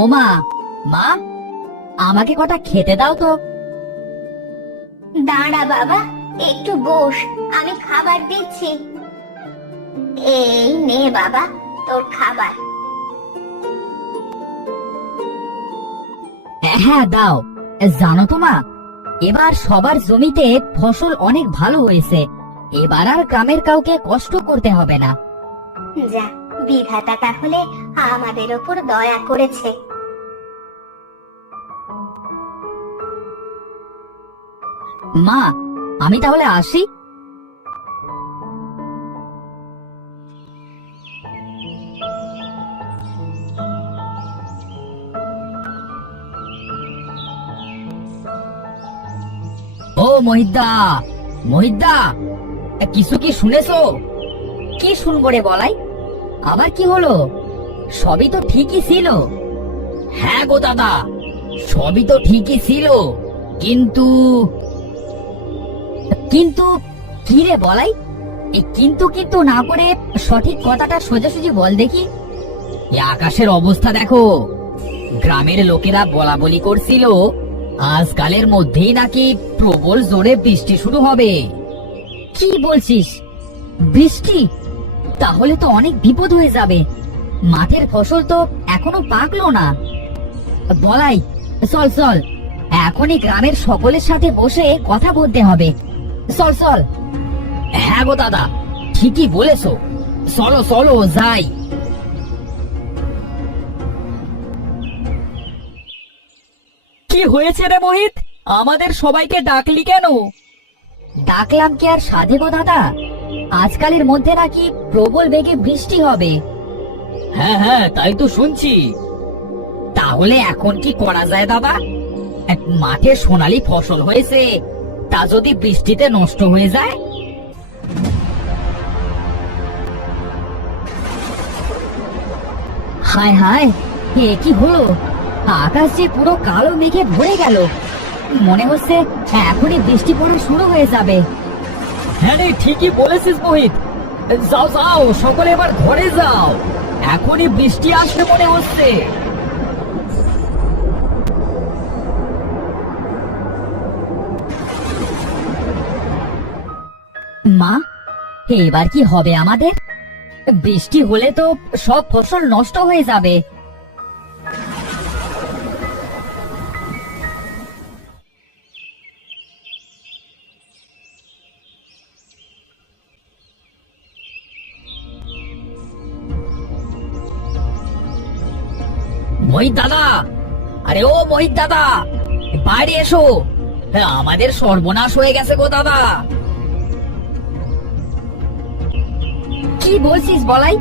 ওমা, মা, আমাকে কটা খেতে দাও তো। দাঁড়া বাবা, একটু বস, আমি খাবার দিচ্ছি। এই নে বাবা, তোর খাবার। হ্যাঁ দাও। জানো তো মা, এবার সবার জমিতে ফসল অনেক ভালো হয়েছে। এবার আর গ্রামের কাউকে কষ্ট করতে হবে না। যা, বিধাতা তাহলে আমাদের ওপর দয়া করেছে। মা, আমি তাহলে আসি। ও মহিদ্দা, মহিদ্দা, কিছু কি শুনেছো? কি শুনবো রে বলাই? আবার কি হলো? সবই তো ঠিকই ছিল। হ্যাঁ গো দাদা, সবই তো ঠিকই ছিল, কিন্তু কিন্তু কি রে বলাই? এই কিন্তু কিন্তু না করে সঠিক কথাটা সোজাসুজি বল দেখি। এই আকাশের অবস্থা দেখো। গ্রামের লোকেরা বলা বলি করছিল আজকালের মধ্যেই নাকি প্রবল জোরে বৃষ্টি শুরু হবে। কি বলছিস? বৃষ্টি? তাহলে তো অনেক বিপদ হয়ে যাবে। মাঠের ফসল তো এখনো পাকলো না। বলাই, চল চল, এখনই গ্রামের সকলের সাথে বসে কথা বলতে হবে। চল চল। হ্যাঁ গো দাদা, ঠিকই বলেছো। চলো চলো যাই। কি হয়েছে রে মোহিত? আমাদের সবাইকে ডাকলি কেন? ডাকলাম কি আর সাধে গো দাদা? আজকালের মধ্যে নাকি প্রবল বেগে বৃষ্টি হবে। হ্যাঁ হ্যাঁ, তাই তো শুনছি। তাহলে এখন কি করা যায় দাদা? এক মাঠে সোনালী ফসল হয়েছে, তা যদি বৃষ্টিতে নষ্ট হয়ে যায়? হায় হায়, এ কি হলো? আকাশ যে পুরো কালো মেঘে ভরে গেল। মনে হচ্ছে এখনই বৃষ্টি পড়া শুরু হয়ে যাবে। হ্যাঁ রে, ঠিকই বলেছিস মোহিত। যাও যাও, সকলে এবার ঘরে যাও, এখনই বৃষ্টি আসবে মনে হচ্ছে। মা, এবার কি হবে আমাদের? বৃষ্টি হলে তো সব ফসল নষ্ট হয়ে যাবে। মোহিত দাদা, আরে ও মোহিত দাদা, বাইরে এসো। আমাদের সর্বনাশ হয়ে গেছে গো দাদা। কি বলছিস বলাই?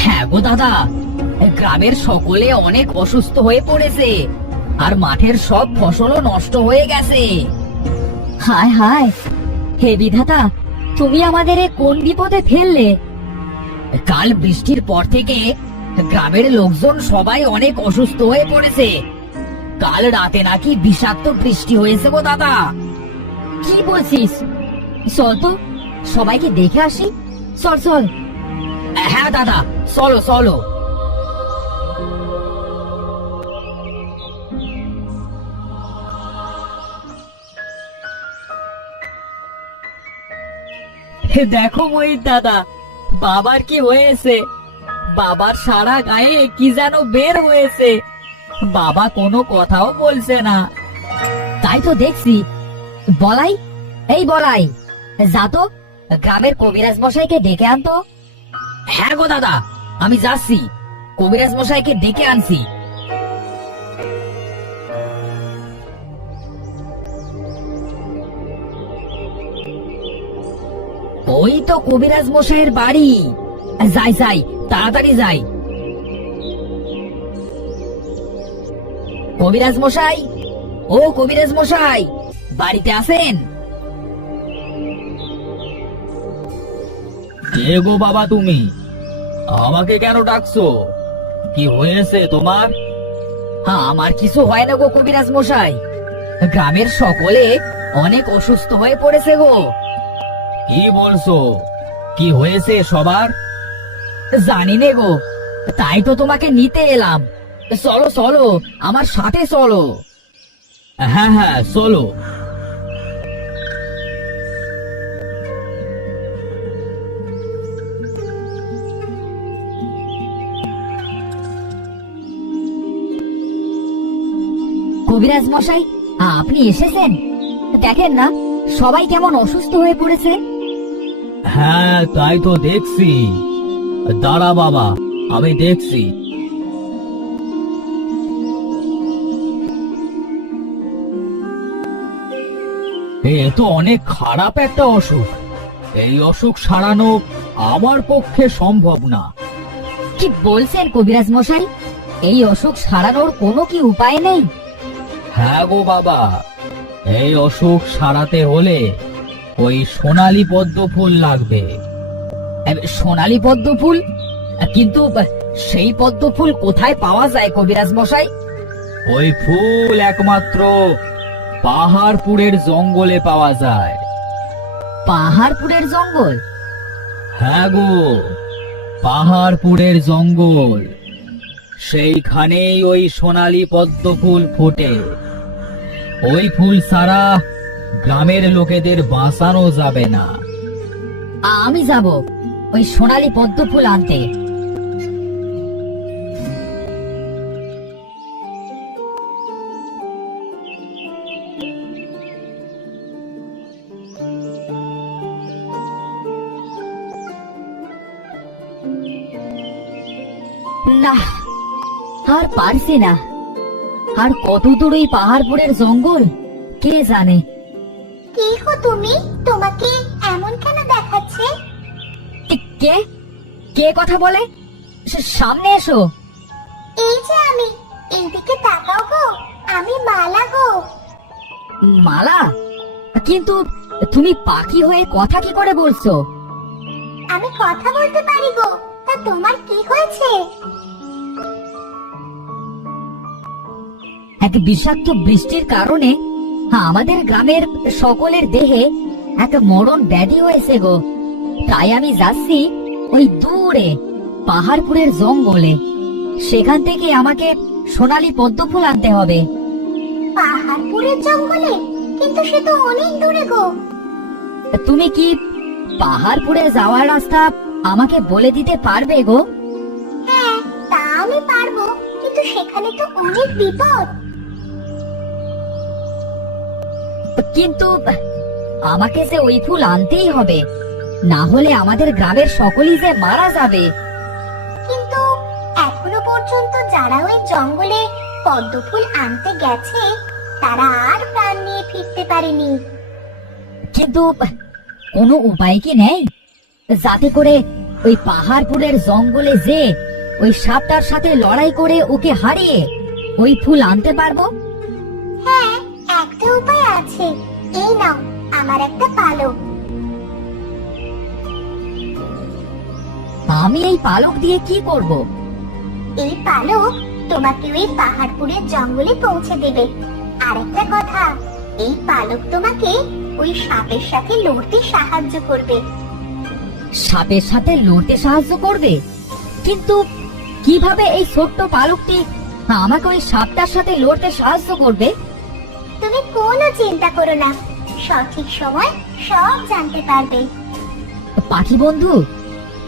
হ্যাঁ গো দাদা, গ্রামের সকলে অনেক অসুস্থ হয়ে পড়েছে, আর মাঠের সব ফসলও নষ্ট হয়ে গেছে। হায় হায়, হে বিধাতা, তুমি আমাদের এ কোন বিপদে ফেললে? কাল বৃষ্টির পর থেকে গ্রামের লোকজন সবাই অনেক অসুস্থ হয়ে পড়েছে। কাল রাতে নাকি বিষাক্ত বৃষ্টি হয়েছে গো দাদা। কি বলছিস? চল তো, সবাইকে দেখে আসি। চল চল। হ্যাঁ দাদা, চলো চলো। দেখো মোহিত দাদা, বাবার কি হয়েছে? বাবার সারা গায়ে কি যেন বের হয়েছে। বাবা কোনো কথাও বলছে না। তাই তো দেখছি। বলাই, এই বলাই, যা তো গ্রামের কবিরাজ মশাইকে ডেকে আনতো। হ্যাঁ গো দাদা, আমি যাচ্ছি, কবিরাজ মশাইকে ডেকে আনছি। ওই তো কবিরাজ মশাইয়ের বাড়ি। যাই যাই, তাড়াতাড়ি যাই। কবিরাজ মশাই, ও কবিরাজ মশাই, বাড়িতে আছেন? কে গো বাবা তুমি? আমাকে কেন ডাকছো? কি হয়েছে তোমার? আমার কিছু হয় না গো কবিরাজ মশাই, গ্রামের সকলে অনেক অসুস্থ হয়ে পড়েছে গো। কি বলছো? কি হয়েছে সবার? জানি নে গো, তাই তো তোমাকে নিতে এলাম। চলো চলো, আমার সাথে চলো। হ্যাঁ হ্যাঁ চলো। কবিরাজ মশাই, আপনি এসেছেন? দেখেন না সবাই কেমন অসুস্থ হয়ে পড়েছে। হ্যাঁ তাই তো দেখছি। দাঁড়া বাবা, আমি দেখছি। এ তো অনেক খারাপ একটা অসুখ। এই অসুখ সারানো আমার পক্ষে সম্ভব না। কি বলছেন কবিরাজ মশাই? এই অসুখ সারানোর কোনো কি উপায় নেই? হ্যাঁ গো বাবা, এই অসুখ সারাতে হলে ওই সোনালী পদ্ম ফুল লাগবে। সোনালী পদ্ম ফুল? কিন্তু সেই পদ্ম ফুল কোথায় পাওয়া যায় কবিরাজ মশাই? ওই ফুল একমাত্র পাহাড়পুরের জঙ্গলে পাওয়া যায়। পাহাড়পুরের জঙ্গল? হ্যাঁ গো, পাহাড়পুরের জঙ্গল। সেইখানেই ওই সোনালী পদ্ম ফুল ফোটে। ওই ফুল ছাড়া গ্রামের লোকেদের বাঁচানো যাবে না। আমি যাব ওই সোনালী পদ্ম ফুল আনতে। না, আর পারছি না। আর কত দূর এই পাহাড়পুরের জঙ্গল কে জানে। কে গো তুমি? তোমাকে এমন কেন দেখাচ্ছে? কে কে কথা বলে? সামনে এসো। এই যে আমি, এইদিকে তাকাও গো, আমি মালা গো। মালা? কিন্তু তুমি পাখি হয়ে কথা কি করে বলছো? আমি কথা বলতে পারি গো, তা তোমার কি হয়েছে? এক বিষাক্ত বৃষ্টির কারণে আমাদের গ্রামের সকলের দেহে এক মরণ ব্যাধি হয়েছে গো। তাই আমি যাচ্ছি ওই দূরে পাহাড়পুরের জঙ্গলে। সেখান থেকে আমাকে সোনালী পদ্ম ফুল আনতে হবে। পাহাড়পুরের জঙ্গলে? কিন্তু সে তো অনেক দূরে গো। তুমি কি পাহাড়পুরে যাওয়ার রাস্তা আমাকে বলে দিতে পারবে গো? হ্যাঁ, তা আমি পারবো, কিন্তু সেখানে তো অনেক বিপদ। কিন্তু আমাকে যে ওই ফুল আনতেই হবে, না হলে আমাদের গ্রামের সকলেই যে মারা যাবে। কিন্তু এখনো পর্যন্ত যারা ওই জঙ্গলে পদ্ম ফুল আনতে গেছে তারা আর প্রাণ নিয়ে ফিরতে পারেনি। কিন্তু কোনো উপায় কি নেই যাতে করে ওই পাহাড়পুরের জঙ্গলে যে ওই সাপটার সাথে লড়াই করে ওকে হারিয়ে ওই ফুল আনতে পারবো? হ্যাঁ, একটা উপায় আছে। এই নাও আমার একটা পালক। আমি এই পালক দিয়ে কি করব? এই পালক তোমাকে ওই পাহাড়পুরের জঙ্গলে পৌঁছে দেবে। আর একটা কথা, এই পালক তোমাকে ওই সাপের সাথে লড়তে সাহায্য করবে। সাপের সাথে লড়তে সাহায্য করবে? কিন্তু কিভাবে এই ছোট্ট পালকটি আমাকে ওই সাপটার সাথে লড়তে সাহায্য করবে? তুমি কোনো চিন্তা করো না, সঠিক সময় সব জানতে পারবে। পাখি বন্ধু,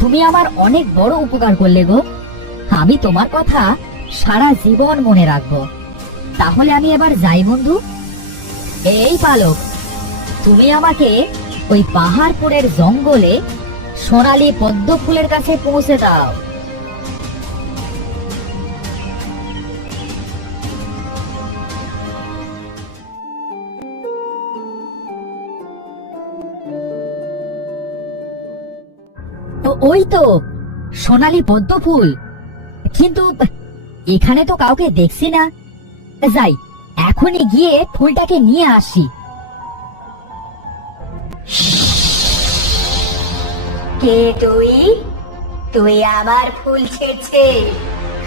তুমি আমার অনেক বড় উপকার করলে গো। আমি তোমার কথা সারা জীবন মনে রাখবো। তাহলে আমি এবার যাই বন্ধু। এই পালক, তুমি আমাকে ওই পাহাড়পুরের জঙ্গলে সোনালী পদ্ম ফুলের কাছে পৌঁছে দাও। ওই তো সোনালী পদ্ম ফুল, কিন্তু এখানে তো কাউকে দেখছি না। যাই, এখনই গিয়ে ফুলটাকে নিয়ে আসি। কে তুই? তুই আমার ফুল ছেড়ছে?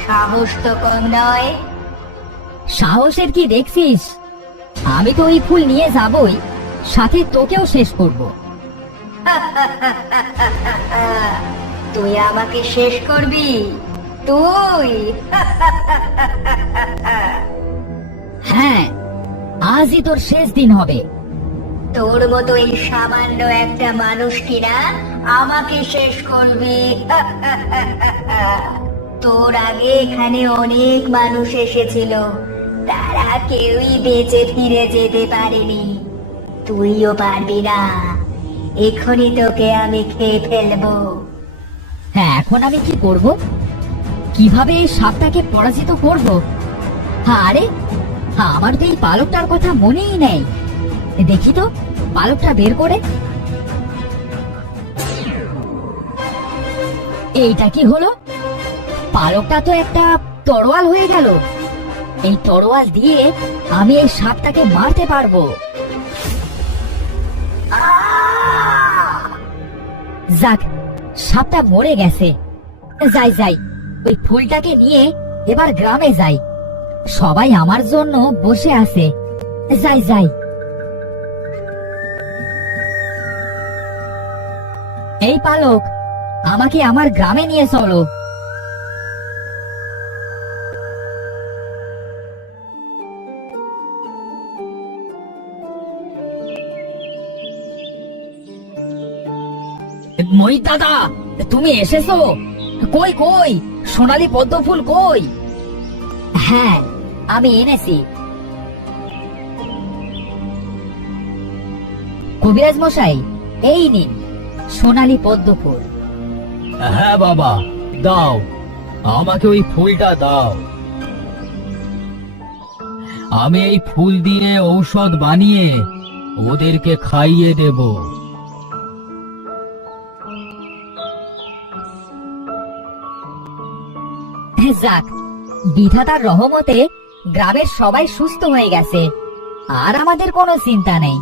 সাহস তো কম নয়। সাহসের কি দেখছিস? আমি তো ওই ফুল নিয়ে যাবই, সাথে তোকেও শেষ করব। তুই আমাকে শেষ করবি? তুই? হ্যাঁ, আজই তোর শেষ দিন হবে। তোর মতো এই সামান্য একটা মানুষ কিনা আমাকে শেষ করবি? তোর আগে এখানে অনেক মানুষ এসেছিল, তারা কেউই বেঁচে ফিরে যেতে পারেনি, তুইও পারবি না। এখনই তোকে আমি খেয়ে ফেলবো। হ্যাঁ, এখন আমি কি করব? কিভাবে এই সাপটাকে পরাজিত করব? আরে, আমার তো এই পালকটার কথা মনেই নেই। দেখি তো পালকটা বের করে। এইটা কি হলো? পালকটা তো একটা তরোয়াল হয়ে গেল। এই তরোয়াল দিয়ে আমি এই সাপটাকে মারতে পারবো। যাক, সাপটা মরে গেছে। যাই যাই, ওই ফুলটাকে নিয়ে এবার গ্রামে যাই। সবাই আমার জন্য বসে আছে। যাই যাই। এই পালক, আমাকে আমার গ্রামে নিয়ে চলো। মই দাদা, তুমি এসেছো? কই কই সোনালী পদ্ম ফুল কই? হ্যাঁ, আমি এনেছি। কবিরাজ মশাই, এই নিন সোনালী পদ্ম ফুল। হ্যাঁ বাবা, দাও, আমাকে ওই ফুলটা দাও। আমি এই ফুল দিয়ে ঔষধ বানিয়ে ওদেরকে খাইয়ে দেব। যাক, বিধাতার রহমতে গ্রামের সবাই সুস্থ হয়ে গেছে, আর আমাদের কোনো চিন্তা নেই।